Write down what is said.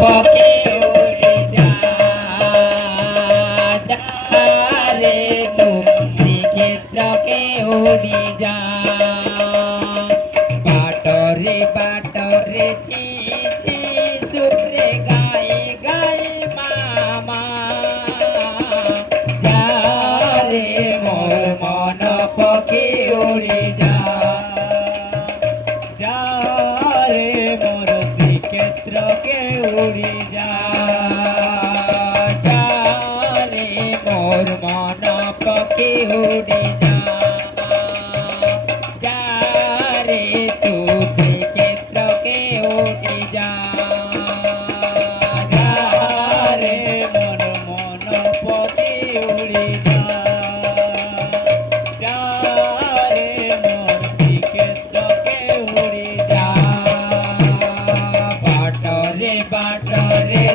পকে উড়ে যা রে তুমি ক্ষেত্রকে উড়ে যা বাটরে চি চি সুরে গায়ে গায়ে মামা যা রে মোর মন পকে উড়ে যা রে মোর শ্রীক্ষেত্রকে উড়ে যা রে মোর মন পকে উড়ে যা রে তু শ্রীক্ষেত্রকে উড়ে যা রে মোর মন পকে উড়ে যা রে মোর শ্রীক্ষেত্রকে উড়ে যা বাটরে